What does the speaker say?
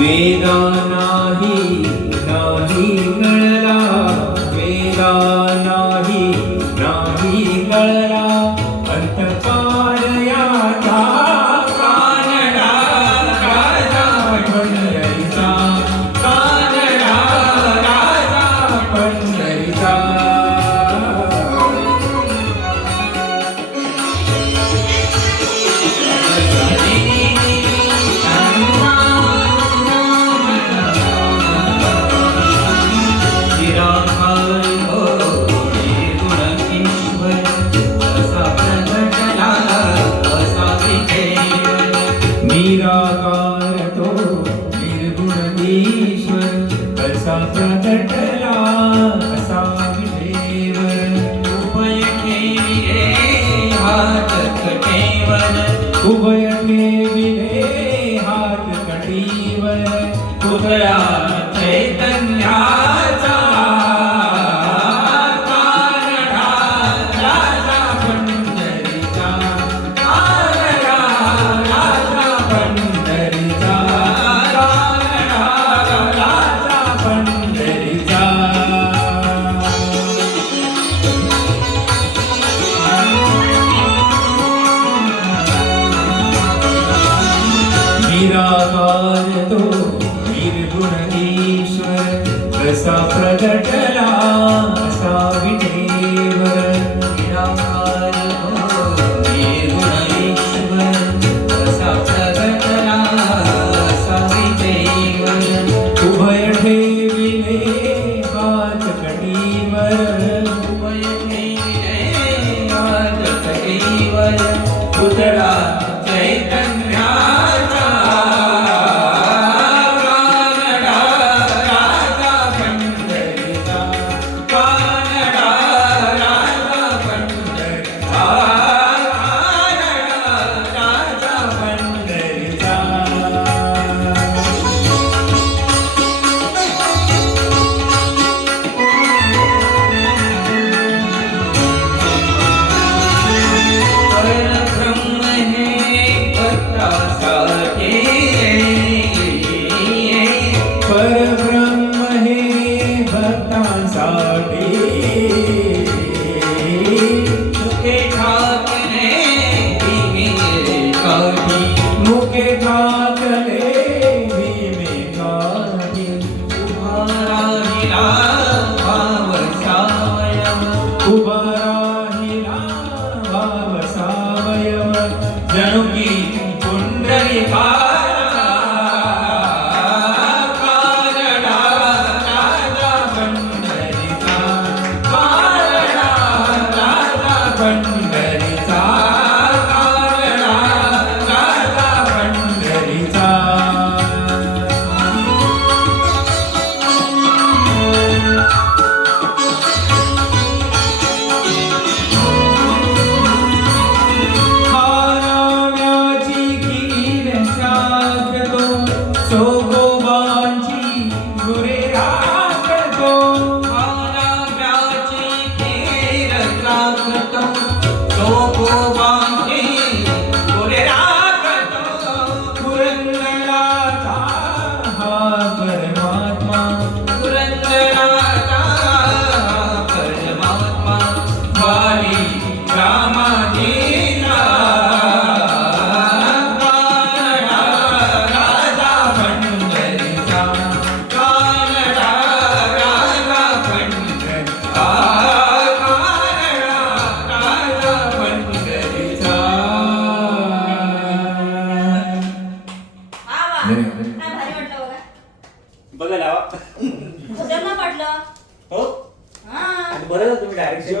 वेदा नाही कळला, वेदा नाही कळला, अंतपार याचा कानडा राजा पंढरीचा, कानडा राजा पंढरीचा. निराकार तो निर्गुण ईश्वर, कसा प्रगटला असा विठेवर. उभय ठेविले हात कटेवर, उभय ठेविले हात कटीवर, पुतळा चैतन्याचा कानडा राजा पंढरीचा, कानडा राजा पंढरीचा, कानडा राजा पंढरीचा. निराकार तो निर्गुण ईश्वर, कसा प्रगटला असा विठेवर. निराकार तो निर्गुण ईश्वर, कसा प्रगटला असा विठेवर. उभय ठेविले हात कटीवर, उभय ठेविले हात कटीवर, पुतळा चैतन्याचा कानडा राजा पंढरीचा, कानडा राजा पंढरीचा, कानडा राजा पंढरीचा. परब्रह्म हे भक्तासाठी, परब्रह्म हे भक्तांसाठी, मुखे ठाकले भीमेकाठी, मुखे ठाकले भीमेकाठी. उभा राहिला भाव सावयव, उभा राहिला भाव सावयव, जणू की पुंडरीकाचा कानडा राजा पंढरीचा, कानडा राजा पंढरीचा, कानडा राजा पंढरीचा. हाराव्याची कीर सागतो, सोगोबांची गुरे राखतो, हाराव्याची कीर सागतो, सोगोबांची गुरे राखतो. पुरंदराचा हा परमात्मा, पुरंदराचा हा परमात्मा, वाली रामाजीचा कानडा राजा पंढरीचा, कानडा राजा पंढरीचा, कानडा राजा पंढरीचा.